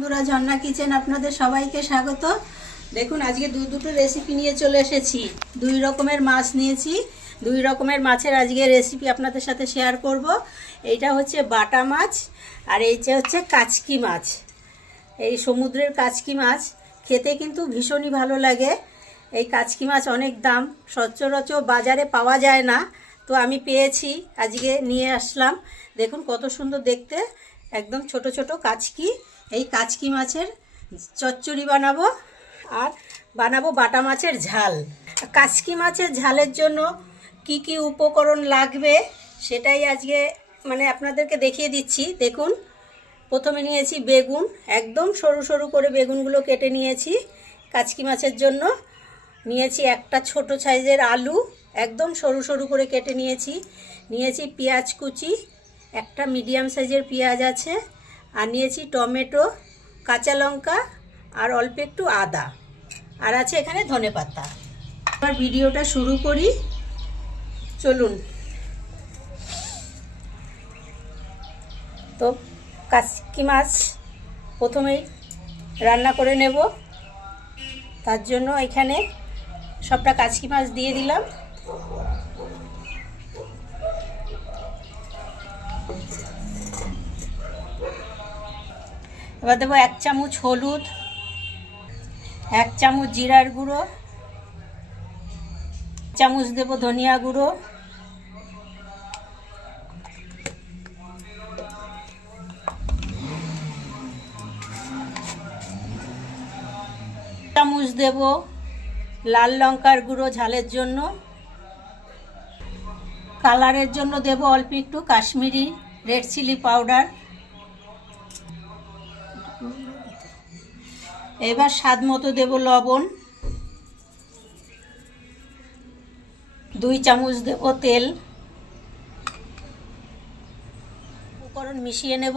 বন্ধুরা, ঝর্ণা কিচেন আপনাদের সবাইকে স্বাগত। দেখুন, আজকে দুটো রেসিপি নিয়ে চলে এসেছি। দুই রকমের মাছ নিয়েছি। দুই রকমের মাছের আজকে রেসিপি আপনাদের সাথে শেয়ার করব। এইটা হচ্ছে বাটা মাছ আর এইটা হচ্ছে কাচকি মাছ। এই সমুদ্রের কাচকি মাছ খেতে কিন্তু ভীষণই ভালো লাগে। এই কাচকি মাছ অনেক দাম, সচরাচর বাজারে পাওয়া যায় না, তো আমি পেয়েছি, আজকে নিয়ে আসলাম। দেখুন কত সুন্দর দেখতে, একদম ছোট ছোট কাচকি। এই কাচকি মাছের চচ্চড়ি বানাবো আর বানাবো বাটা মাছের ঝাল। কাচকি মাছের ঝালের জন্য কি কি উপকরণ লাগবে সেটাই আজকে আপনাদেরকে দেখিয়ে দিচ্ছি। দেখুন, প্রথমে নিয়েছি বেগুন, একদম সরু সরু করে বেগুনগুলো কেটে নিয়েছি কাচকি মাছের জন্য। নিয়েছি একটা ছোট সাইজের আলু, একদম সরু সরু করে কেটে নিয়েছি। নিয়েছি পেঁয়াজ কুচি, একটা মিডিয়াম সাইজের পেঁয়াজ আছে, আর নিয়েছি টমেটো, কাঁচা লঙ্কা আর অল্প একটু আদা, আর আছে এখানে ধনেপাতা। এবার ভিডিওটা শুরু করি, চলুন। তো কাচকি মাছ প্রথমেই রান্না করে নেব, তার জন্য এখানে সবটা কাচকি মাছ দিয়ে দিলাম। এবার দেবো 1 চামচ হলুদ, 1 চামচ জিরার গুঁড়ো, 1 চামচ দেবো ধনিয়া গুঁড়ো, 1 চামচ দেবো লাল লঙ্কার গুঁড়ো ঝালের জন্য। কালারের জন্য দেবো অল্প একটু কাশ্মীরি রেড চিলি পাউডার। এবার স্বাদ মতো দেবো লবণ, 2 চামচ দেবো তেল। উপকরণ মিশিয়ে নেব।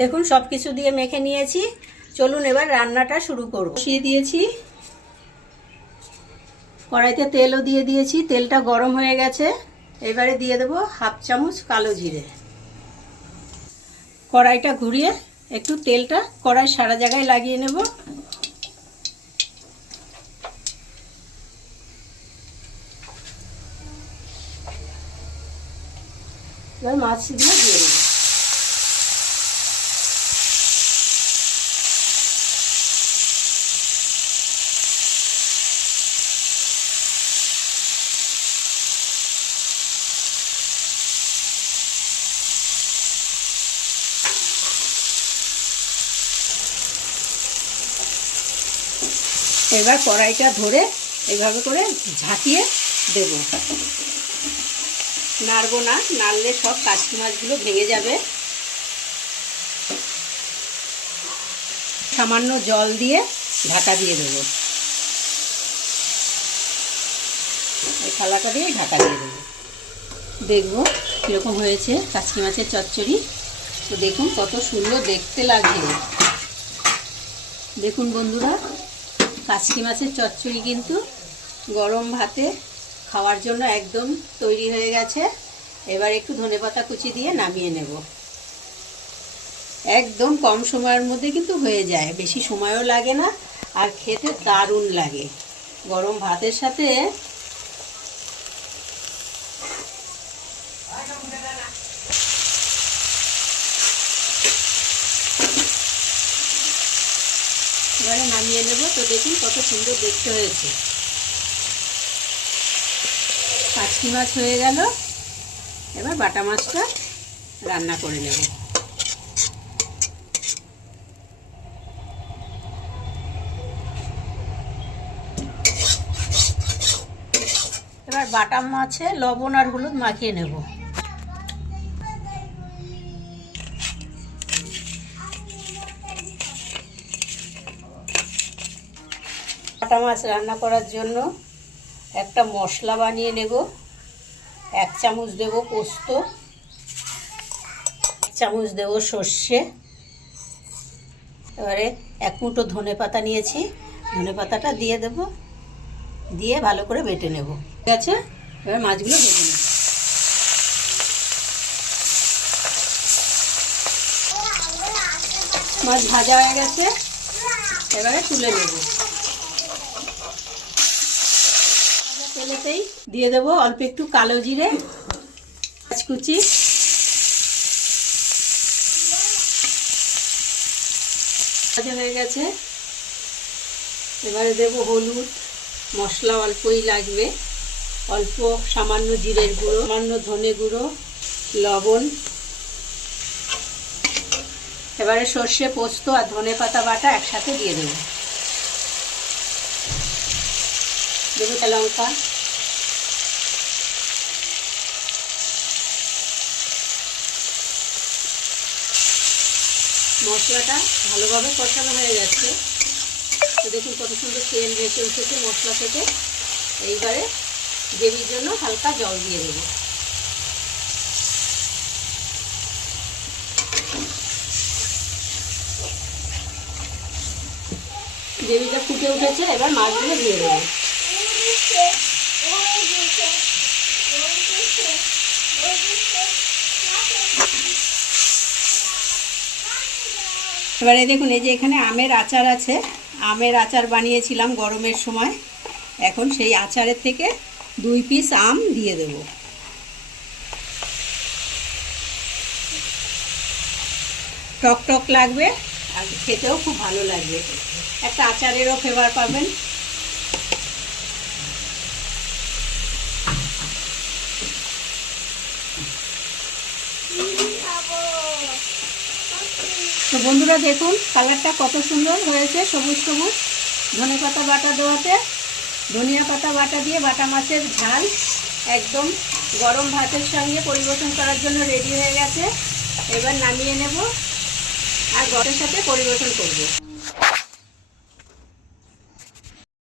দেখুন সব কিছু দিয়ে মেখে নিয়েছি, চলুন এবার রান্নাটা শুরু করব। বসিয়ে দিয়েছি, কড়াইতে তেলও দিয়ে দিয়েছি, তেলটা গরম হয়ে গেছে। এবারে দিয়ে দেবো 1/2 চামচ কালো জিরে। কড়াইটা ঘুরিয়ে একটু তেলটা কড়াই সারা জায়গায় লাগিয়ে নেব। এবার মাছগুলো দিয়ে দেবো। এবার কড়াইটা ধরে এইভাবে করে ঝাঁকিয়ে দেব, নাড়বো না, নাড়লে সব কাচকি মাছগুলো ভেঙে যাবে। সামান্য জল দিয়ে ঢাকা দিয়ে দেবো, এই থালাটা দিয়ে ঢাকা দিয়ে দেবো। দেখবো কীরকম হয়েছে কাচকি মাছের চচ্চড়ি। তো দেখুন কত সুন্দর দেখতে লাগে। দেখুন বন্ধুরা, কাচকি মাছের চচ্চড়ি কিন্তু গরম ভাতে খাওয়ার জন্য একদম তৈরি হয়ে গেছে। এবার একটু ধনেপাতা কুচি দিয়ে নামিয়ে নেব। একদম কম সময়ের মধ্যে কিন্তু হয়ে যায়, বেশি সময়ও লাগে না, আর খেতে দারুণ লাগে গরম ভাতের সাথে। এবারে নামিয়ে নেব। তো দেখুন কত সুন্দর দেখতে হয়েছে। কাচকি মাছ হয়ে গেল, এবার বাটা মাছটা রান্না করে নেব। এবার বাটা মাছে লবণ আর হলুদ মাখিয়ে নেব। বাটা মাছ রান্না করার জন্য একটা মশলা বানিয়ে নেব। 1 চামচ দেব পোস্ত, 1 চামচ দেব সর্ষে, এবারে 1 মুঠো ধনেপাতা নিয়েছি, ধনেপাতাটা দিয়ে দেব, দিয়ে ভালো করে বেটে নেব। ঠিক আছে, এবার মাছগুলো ভেজে নেব। মাছ ভাজা হয়ে গেছে, এবারে তুলে নেব। তেলেতেই দিয়ে দেবো অল্প একটু কালো জিরে, পেঁয়াজ কুচি, ভাজা হয়ে গেছে। এবারে দেব হলুদ, মশলা অল্পই লাগবে, অল্প সামান্য জিরের গুঁড়ো, সামান্য ধনে গুঁড়ো, লবণ। এবারে সর্ষে, পোস্ত আর ধনে পাতা বাটা একসাথে দিয়ে দেবো। দেবো লঙ্কা, মশলাটা ভালোভাবে কষানো হয়ে যাচ্ছে। তো দেখুন কত সুন্দর তেল ভেসে উঠেছে মশলা থেকে। এইবারে গ্রেভির জন্য হালকা জল দিয়ে দেবো। গ্রেভিটা ফুটে উঠেছে, এবার মাছগুলো দিয়ে দেবো। এবারে দেখুন এই যে এখানে আমের আচার আছে, আমের আচার বানিয়েছিলাম গরমের সময়। এখন সেই আচারের থেকে 2 পিস আম দিয়ে দেব। টক টক লাগবে আর খেতেও খুব ভালো লাগবে, একটা আচারেরও ফ্লেভার পাবেন। তো বন্ধুরা দেখুন কালারটা কত সুন্দর হয়েছে, সবুজ সবুজ। ধনেপাতা বাটা দেওয়াতে ধনিয়া পাতা বাটা দিয়ে বাটা মাছের ঝাল একদম গরম ভাতের সঙ্গে পরিবেশন করার জন্য রেডি হয়ে গেছে। এবার নামিয়ে নেব আর গরমের সাথে পরিবেশন করব।